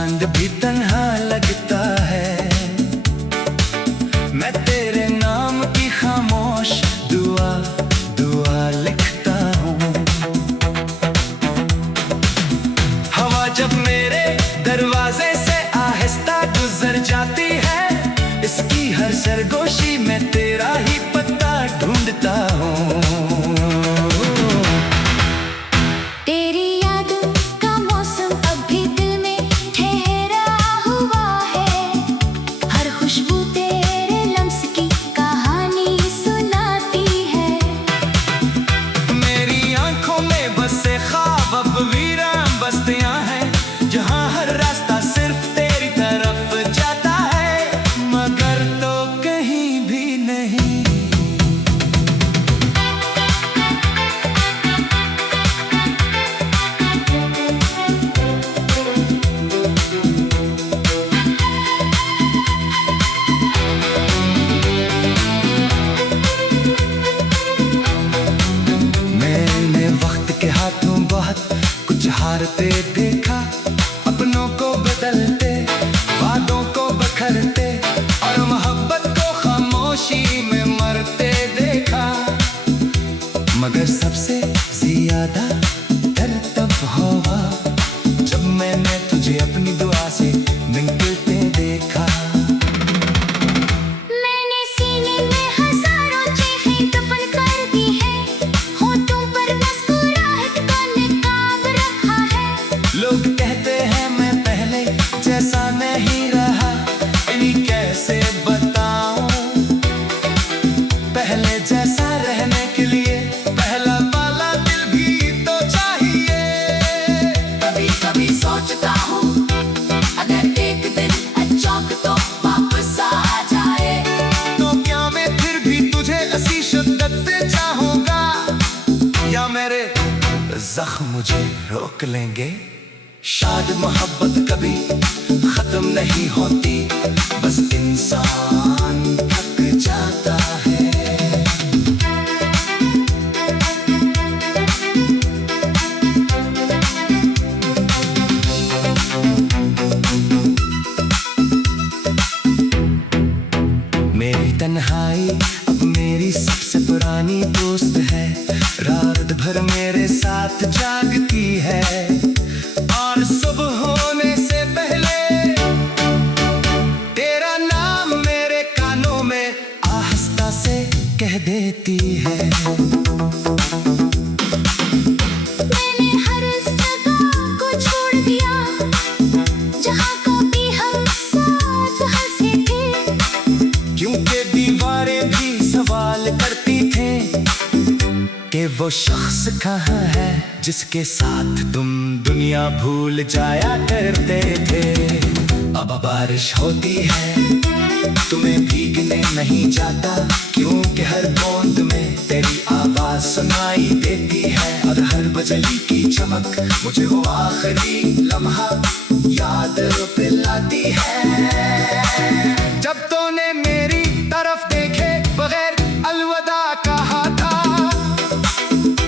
चांद भी तन्हा लगता है। मैं तेरे नाम की खामोश दुआ दुआ लिखता हूँ। हवा जब मेरे दरवाजे से आहिस्ता गुजर जाती है, इसकी हर सरगोशी में तेरा ही पता ढूंढता हूँ। तेरी यादों का मौसम अभी दिल में ठहरा हुआ है। हर खुशबू तेरे लम्स की कहानी सुनाती है। मेरी आंखों में बसे ख्वाब अब वीरान बस्तियां हैं, जहां हर रास्ता सिर्फ तेरी तरफ जाता है, मगर तो कहीं भी नहीं। मैंने वक्त के हाथों बहुत कुछ हारते देखा, अपनों को बदलते, वादों को बखरते और मोहब्बत को खामोशी में मरते देखा। मगर सबसे ज्यादा दर्द तब हुआ जब मैंने तुझे अपनी दुआ से निकलते देखा। मैंने सीने में हजारों चीखें दफन कर दी है, होठों पर मुस्कुराहट का निकाब रखा है। लोग कहते हैं मैं पहले जैसा नहीं रहा, इन्हीं कैसे बताऊं। पहले जैसा रहने के लिए पहला वाला दिल भी तो चाहिए। कभी कभी सोचता हूँ अगर एक दिन अचानक तो वापस आ जाए, तो क्या मैं फिर भी तुझे ऐसी शिद्दत से चाहूंगा, या मेरे जख्म मुझे रोक लेंगे। शायद मोहब्बत कभी खत्म नहीं होती, बस इंसान थक जाता है। मेरी तन्हाई अब मेरी सबसे पुरानी दोस्त है, रात भर मेरे साथ जागती है और सुबह होने से पहले तेरा नाम मेरे कानों में आहिस्ता से कह देती है। मैंने हर उस जगह को छोड़ दिया जहाँ कभी हम साथ हंसे थे, क्योंकि दीवारें भी सवाल करती थी कि वो शख्स कहाँ है जिसके साथ तुम दुनिया भूल जाया करते थे। अब बारिश होती है, तुम्हें भीगने नहीं जाता, क्योंकि हर बूंद में तेरी आवाज सुनाई देती है और हर बिजली की चमक मुझे वो आखिरी लम्हा याद दिलाती है। जब तूने मेरी तरफ देखे बगैर अलविदा कहा था,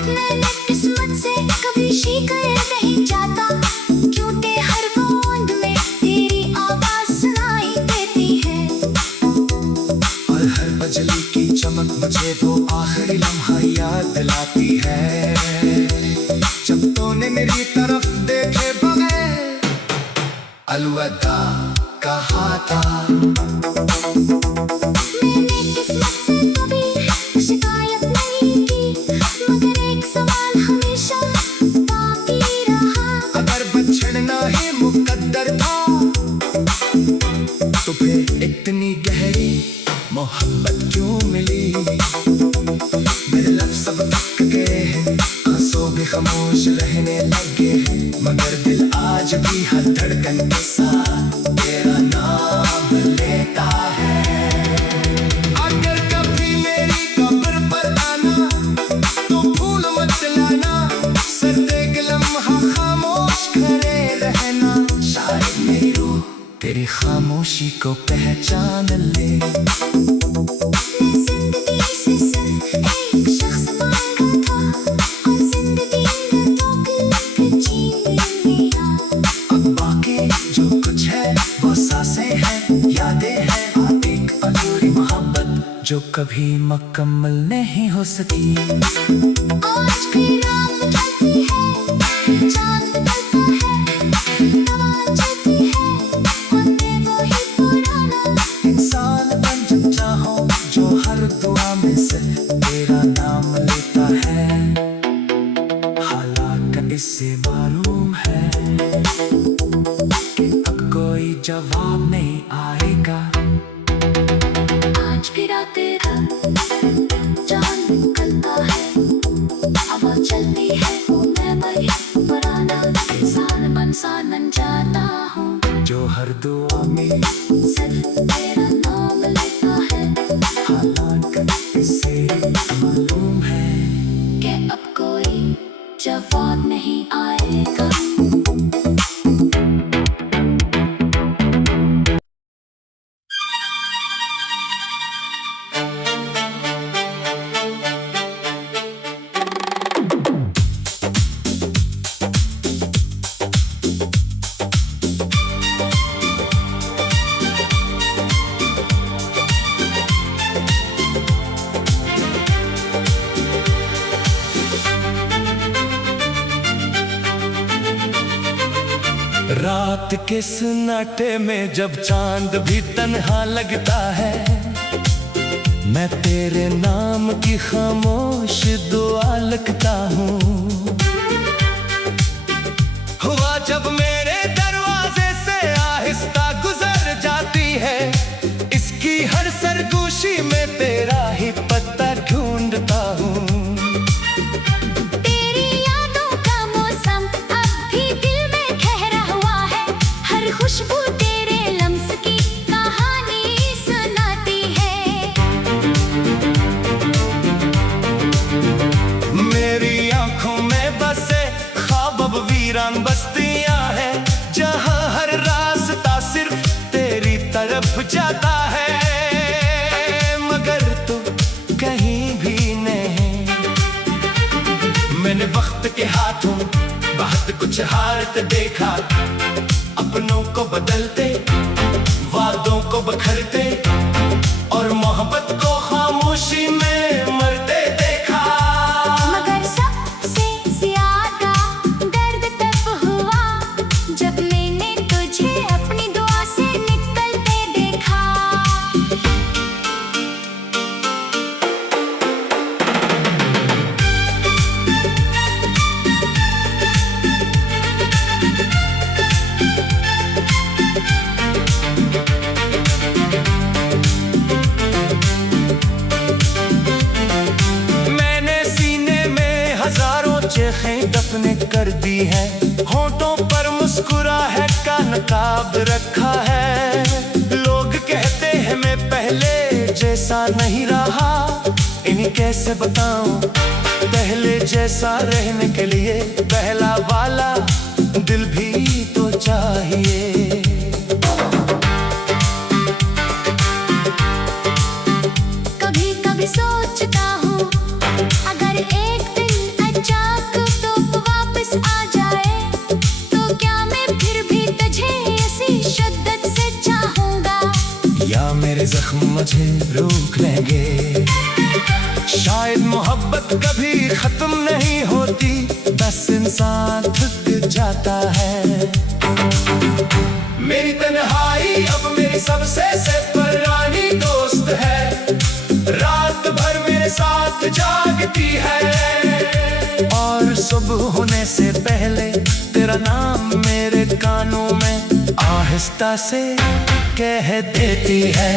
मैंने किस्मत से कभी शिकायत नहीं जाता, क्योंकि हर बूंद में तेरी आवाज सुनाई देती है और हर बिजली की चमक मुझे वो आखिरी लम्हा याद दिलाती है। जब तूने मेरी तरफ देखे बगैर अलविदा कहा था। मैंने किस्मत से कभी शिकायत नहीं की, मगर एक सवाल हमेशा बाकी रहा। अगर बछड़ना ही मुकद्दर था, तो फिर इतनी गहरी मोहब्बत क्यों मिली। मेरे लफ्ज़ सब थक गए हैं, आंसू भी खामोश रहने लगे हैं, मगर दिल आज भी हर धड़कन के साथ तेरा नाम लेता है। अगर कभी मेरी कब्र पर आना तो भूल मत लाना, सर्द लम्हा खामोश खड़े रहना, शायद मेरी रूह तेरी खामोशी को पहचान ले। जिंदगी से सिर्फ एक शख्स मांगा था, और जिंदगी में तो जीने लिया। अब बाकी जो कभी मुकम्मल नहीं हो सकी। आज भी रात ढलती है, चांद ढलता है, हवा चलती है, होते वही पुराना। इंसान बन जब चाहो जो हर दुआ में से तेरा नाम लेता है। हालांकि इससे मालूम है कि अब कोई जवाब नहीं आएगा। आज भी रात है, चांद निकलता है, हवा चलती है, मैं वही पुराना इंसान बन सा न जाता हूँ जो हर दुआ में सिर्फ तेरा नाम लेता है। हालांकि इससे मालूम है कि अब कोई जवाब नहीं आएगा। रात के सन्नाटे में जब चांद भी तन्हा लगता है, मैं तेरे नाम की खामोश दुआ लिखता हूँ। हुआ जब मेरे दरवाजे से आहिस्ता गुजर जाती है, इसकी हर सरगोशी में तेरा ही पता ढूंढता हूँ। तेरी यादों का मौसम अब भी दिल में ठहरा हुआ है, हर खुशबू तेरे लम्स की कहानी सुनाती है। मेरी आंखों में बसे ख्वाब अब वीरान बस्तियां हैं, जहां हर रास्ता सिर्फ तेरी तरफ जाता है। मगर तू कहीं भी नहीं, मैंने वक्त के हाथों बहुत कुछ हारते देखा, अपनों को बदलते, वादों को बखरते और मोहब्बत को खामोशी में मरते देखा। मगर सबसे ज्यादा दर्द तब हुआ जब मैंने तुझे अपनी दुआ से निकलते देखा। मैंने सीने में हजारों चेखें दफन कर दी है, होठों पर मुस्कुराहट का नकाब रखा है। लोग कहते हैं मैं पहले जैसा नहीं रहा, इन्हीं कैसे बताऊं पहले जैसा रहने के लिए पहला वाला दिल भी तो चाहिए। कभी कभी सोचता हूँ अगर एक दिन अचानक तो वापस आ जाए, तो क्या मैं फिर भी तुझे ऐसी शिद्दत से चाहूँगा। या मेरे जख्म मुझे रोक लेंगे, शायद मोहब्बत कभी खत्म नहीं होती, बस इंसान थक जाता है। मेरी तन्हाई अब मेरी सबसे पुरानी दोस्त है, रात भर मेरे साथ जागती है और सुबह होने से पहले तेरा नाम मेरे कानों में आहिस्ता से कह देती है।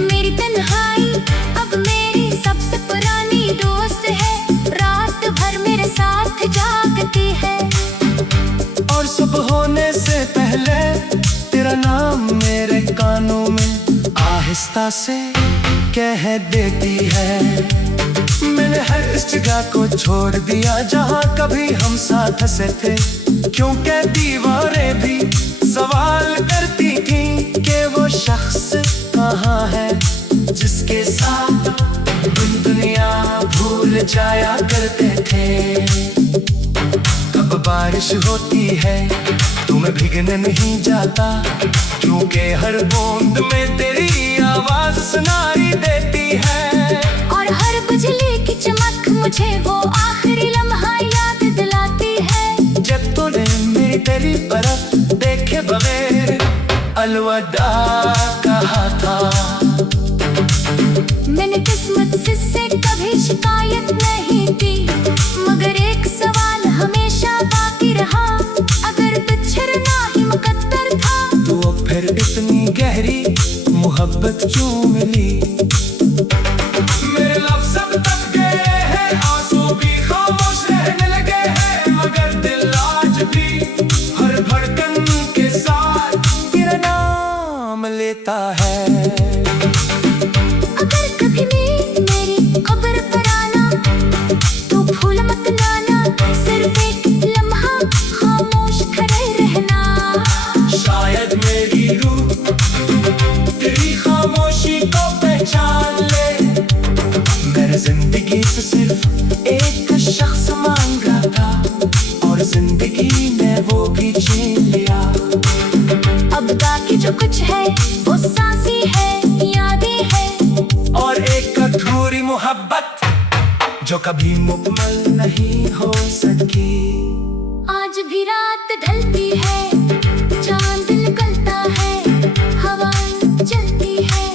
मेरी तन्हाई अब मेरी सबसे पुरानी दोस्त है, रात भर मेरे साथ जागती है और सुबह होने से पहले तेरा नाम मेरे कानों में आहिस्ता से कह देती है। मैंने हर इस जगह को छोड़ दिया जहाँ कभी हम साथ हंसे थे, क्योंकि दीवारें भी सवाल करती थी कि वो शख्स कहाँ है जिसके साथ जाया करते थे। कब बारिश होती है तुम्हें भीगने नहीं जाता, क्योंकि हर बूंद में तेरी आवाज सुनाई देती है। और हर बिजली की चमक मुझे वो आखिरी लम्हा याद दिलाती है, जब तूने मेरी तेरी तरफ देखे बगैर अलविदा कहा था। मैंने किस्मत से कभी शिकायत नहीं की, मगर एक सवाल हमेशा बाकी रहा, अगर बिछड़ना ही मुकद्दर था तो फिर इतनी गहरी मोहब्बत क्यों मिली। मेरे लफ्ज़ अब तक गए हैं, आंसू भी खामोश रहने लगे हैं, मगर दिल आज भी हर धड़कन के साथ तेरा नाम लेता है। अगर कभी मेरी कब्र पर आना तो फूल मत लाना, सिर्फ एक लम्हा खामोश खड़े रहना। शायद मेरी रूह तेरी खामोशी को पहचान ले। मेरे जिंदगी से सिर्फ एक शख्स मांग रहा था, और जिंदगी ने वो भी छीन लिया। अब बाकी जो कुछ है वो सांसी है, यादें है, और एक अधूरी मोहब्बत जो कभी मुकम्मल नहीं हो सकी। आज भी रात ढलती है, चांद निकलता है, हवाएं चलती है,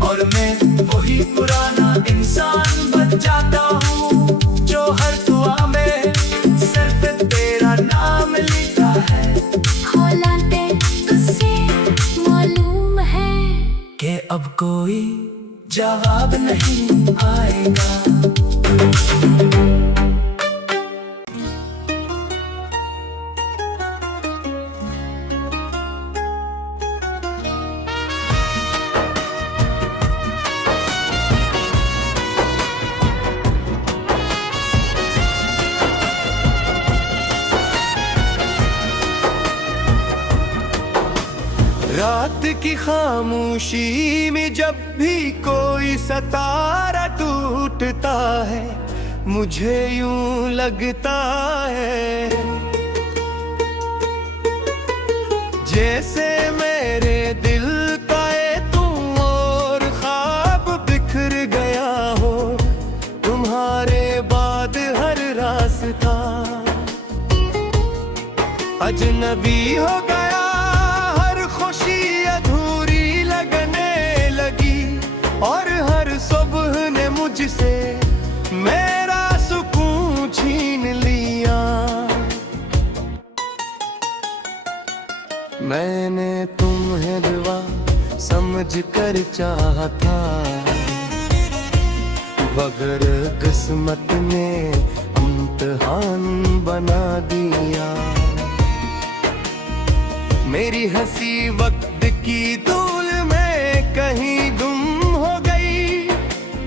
और मैं वही पुराना इंसान बन जाता हूँ, जो हर दुआ में सिर्फ तेरा नाम लेता है। हालांकि तुझसे मालूम है कि अब कोई जवाब नहीं आएगा। रात की खामोशी में जब भी कोई सितारा टूटता है, मुझे यूं लगता है जैसे मेरे दिल का तुम और ख्वाब बिखर गया हो, तुम्हारे बाद हर रास्ता अजनबी हो गया, हर खुशी अधूरी लगने लगी, और हर सुबह ने मुझसे मेरा सुकून छीन लिया। मैंने तुम्हें दुआ समझ कर चाहा था, मगर किस्मत ने इम्तिहान बना दिया। मेरी हंसी वक्त की धूल में कहीं गुम हो गई,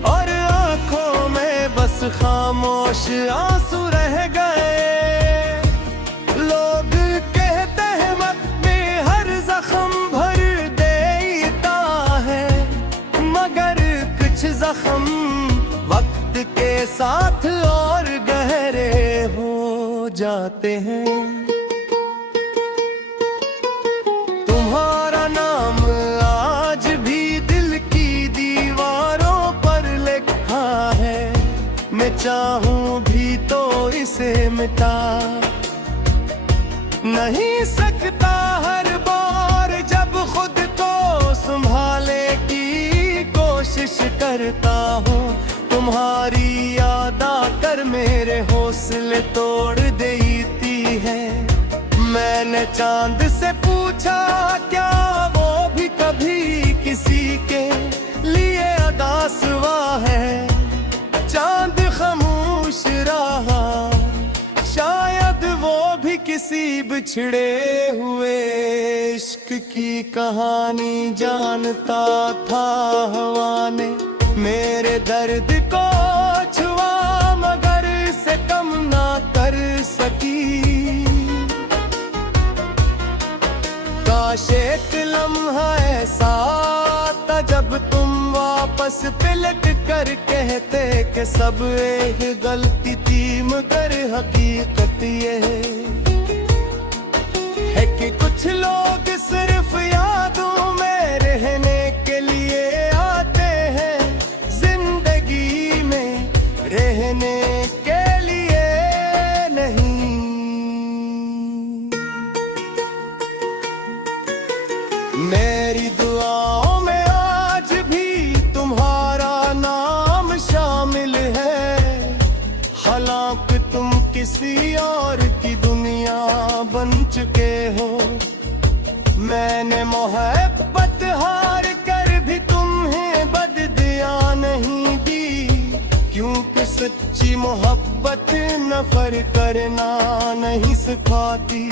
और आंखों में बस खामोश आंसू रह गए। लोग कहते हैं वक्त में हर जख्म भर देता है, मगर कुछ जख्म वक्त के साथ और गहरे हो जाते हैं। तुम्हारा नाम आज भी दिल की दीवारों पर लिखा है, मैं चाहूं भी तो इसे मिटा नहीं सकता। हर बार जब खुद को संभाले की कोशिश करता हूँ, तुम्हारी याद आकर मेरे हौसले तोड़ देती है। मैंने चांद से पूछा क्या वो भी कभी किसी के लिए अदास हुआ है, चांद खामोश रहा, शायद वो भी किसी बिछड़े हुए इश्क की कहानी जानता था। हवा ने मेरे दर्द को छुआ, मगर इसे कम ना कर सकी। काश एक लम्हा ऐसा था जब तुम वापस पास पिलट कर कहते कि सब एक गलती थी, मगर हकीकत ये है कि कुछ लोग सिर्फ यादों में रहने के लिए आते हैं, जिंदगी में रहने के लिए नहीं। मेरी दुआओं में आज भी तुम्हारा नाम शामिल है, हालांकि तुम किसी और की दुनिया बन चुके हो। मैंने मोहब्बत हार कर भी तुम्हें बददिया नहीं दी, क्योंकि सच्ची मोहब्बत नफर करना नहीं सिखाती।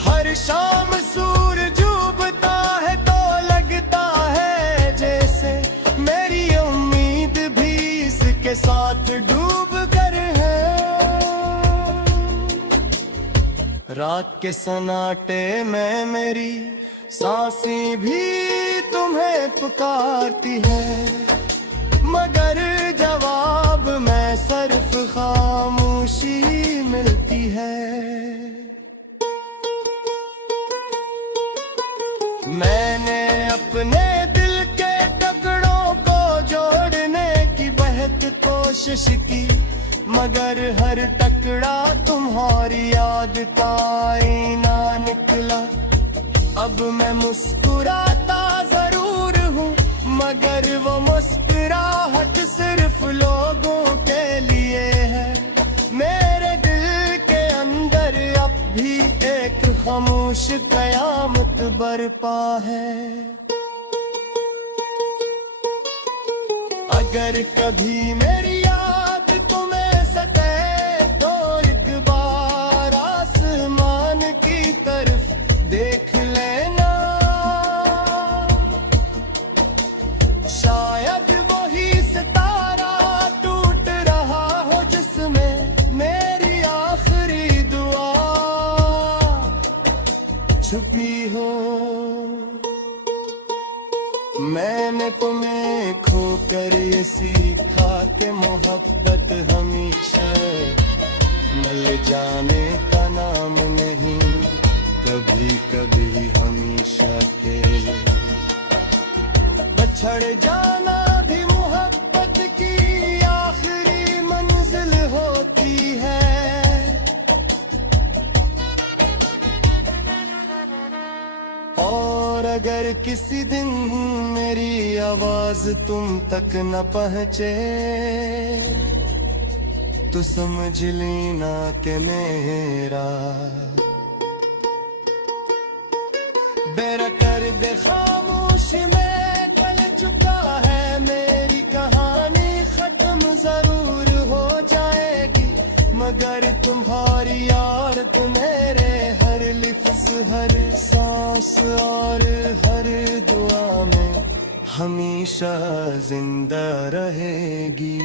हर शाम सूरज उगता है तो लगता है जैसे मेरी उम्मीद भी इसके साथ डूब कर है। रात के सन्नाटे में मेरी सांसें भी तुम्हें पुकारती है, मगर जवाब में सिर्फ खामोशी मिलती है। मैंने अपने दिल के टुकड़ों को जोड़ने की बहुत कोशिश की, मगर हर टुकड़ा तुम्हारी याद का आईना निकला। अब मैं मुस्कुराता जरूर हूँ, मगर वो मुस्कुराहट सिर्फ लोगों के लिए है। मेरे दिल के अंदर अब भी एक खामोश कयामत बरपा है। अगर कभी मेरी याद तुम्हें सताए तो एक बार आसमान की तरफ देख लेना, शायद वही सितारा टूट रहा हो जिसमें मेरी आखिरी दुआ छुपी हो। मैंने तुम्हें खोकर ये सीखा कि मोहब्बत हमेशा मिल जाने का नाम नहीं, कभी कभी हमेशा के बछड़ जाना भी मोहब्बत की आखिरी मंजिल होती है। और अगर किसी दिन मेरी आवाज तुम तक न पहुंचे तो समझ लेना कि मेरा बेरा कर दे खामोश में गल चुका है। मेरी कहानी खत्म जरूर हो जाएगी, मगर तुम्हारी याद मेरे हर लिफ्ज, हर सांस और हर दुआ में हमेशा जिंदा रहेगी।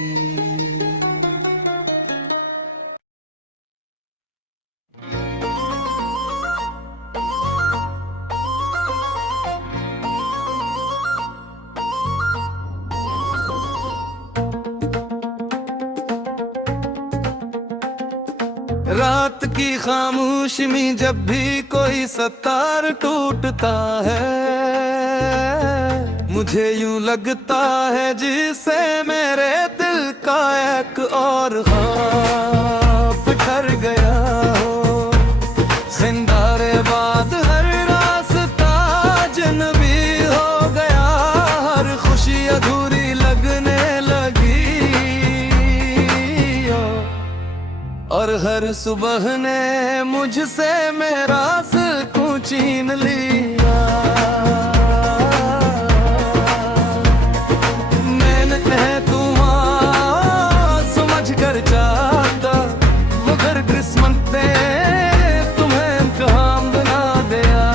रात की खामोशी में जब भी कोई सतार टूटता है, मुझे यूं लगता है जिसे मेरे दिल का एक और ख्वाब बिखर गया हो। जिंदारे बाद हर रास्ता अजनबी हो गया, हर खुशी अधूरी लगने लगी और हर सुबह ने मुझसे मेरा सुकून छीन लिया। मैंने तुम्हारा समझ कर चाहता, मगर किस्मत ने तुम्हें काम बना दिया।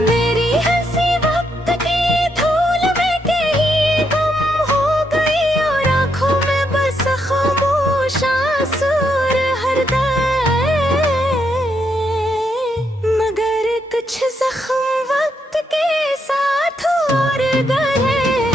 मेरी हंसी वक्त की धूल में कहीं गुम हो गई और आँखों में बस खामोश आंसू हर दम, मगर कुछ जख्म वक्त के साथ और गहरे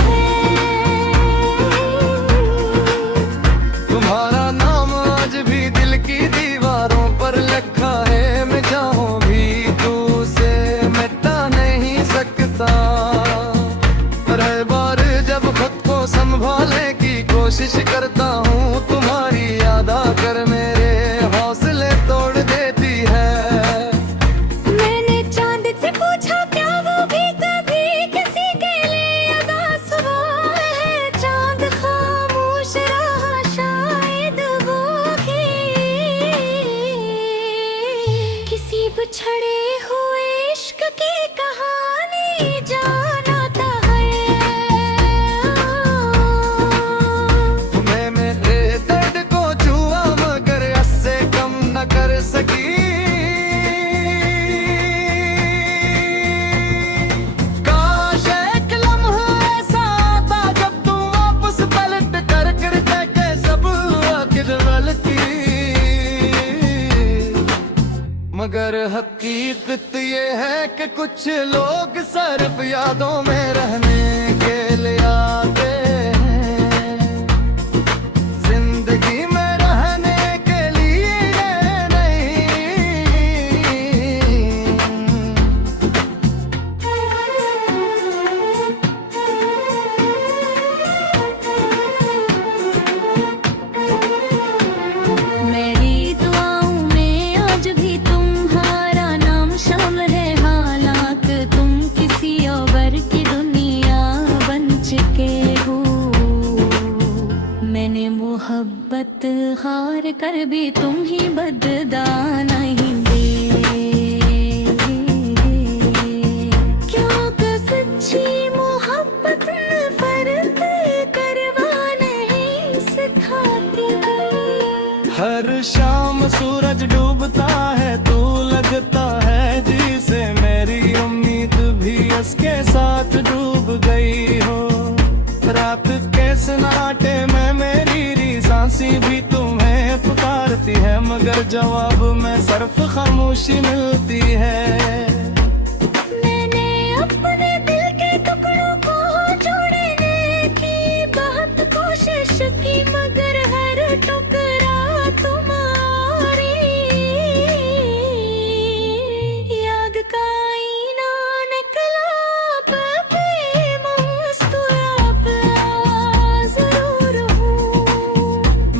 जान आता है। मैं मेरे दर्द को छुआ मगर इससे कम न कर सकी। काश एक लम्हा ऐसा आता जब तू वापस पलट कर के सब आखिर गलती। मगर हकीकत ये है कि कुछ लोग सिर्फ यादों में रहने के लिए आते हैं, जिंदगी में रहने के लिए नहीं। मेरी दुआओं में आज भी तुम्हारा नाम शामिल है, हालांकि तुम किसी और की दुनिया बन चुके हो। मैंने मोहब्बत हार कर भी तुम ही बदला नहीं दे। क्योंकि सच्ची मोहब्बत नफरत करवा नहीं सिखाती। हर शाम सूरज डूबता है तू लगता है जिसे मेरी उम्मीद भी इसके साथ डूब गई हो। रात के सन्नाटे में मेरी सांसी भी तुम्हें पुकारती है, मगर जवाब में सिर्फ खामोशी मिलती है। मैंने अपने दिल के टुकड़ों को जोड़ने की बहुत कोशिश की, मगर हर टुकड़ा तुम्हारी याद का आईना निकला। जरूर हूँ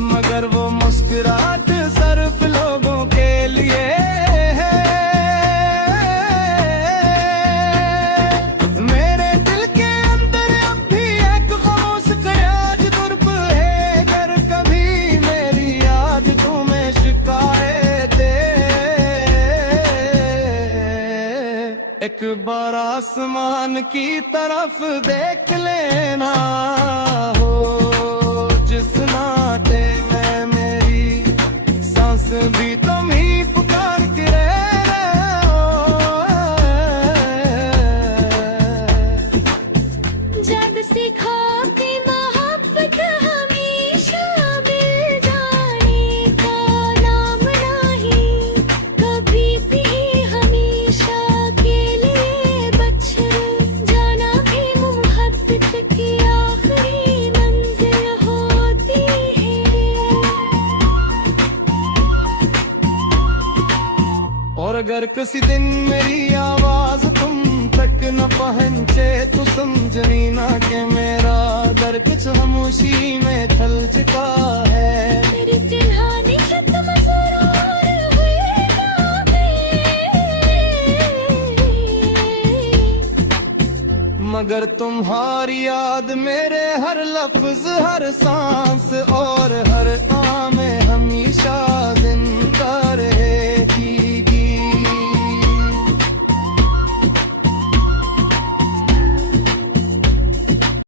मगर वो मुस्कुराहट सिर्फ लोगों के लिए है। मेरे दिल के अंदर अब भी एक खामोश ख्याल दुर्ब है, अगर कभी मेरी याद तुम्हें शिकायत दे। एक बार आसमान की तरफ देख लेना हो, जिस नाते में मेरी सांस भी तुम ही पुकार के रहे हो। जब सीखा कि मोहब्बत हमेशा मिल जाने का नाम नहीं, कभी भी हमेशा के लिए बच जाना भी मोहब्बत की आखिरी मंजिल होती है। और अगर किसी दिन मेरी आवाज तुम तक न पहुंचे तो समझनी ना कि मेरा दर कुछ खामोशी में खल चुका है। तेरी तिल्हानी खत्म जरूर हुएगा मगर तुम्हारी याद मेरे हर लफ्ज हर सांस और हर आ में हमेशा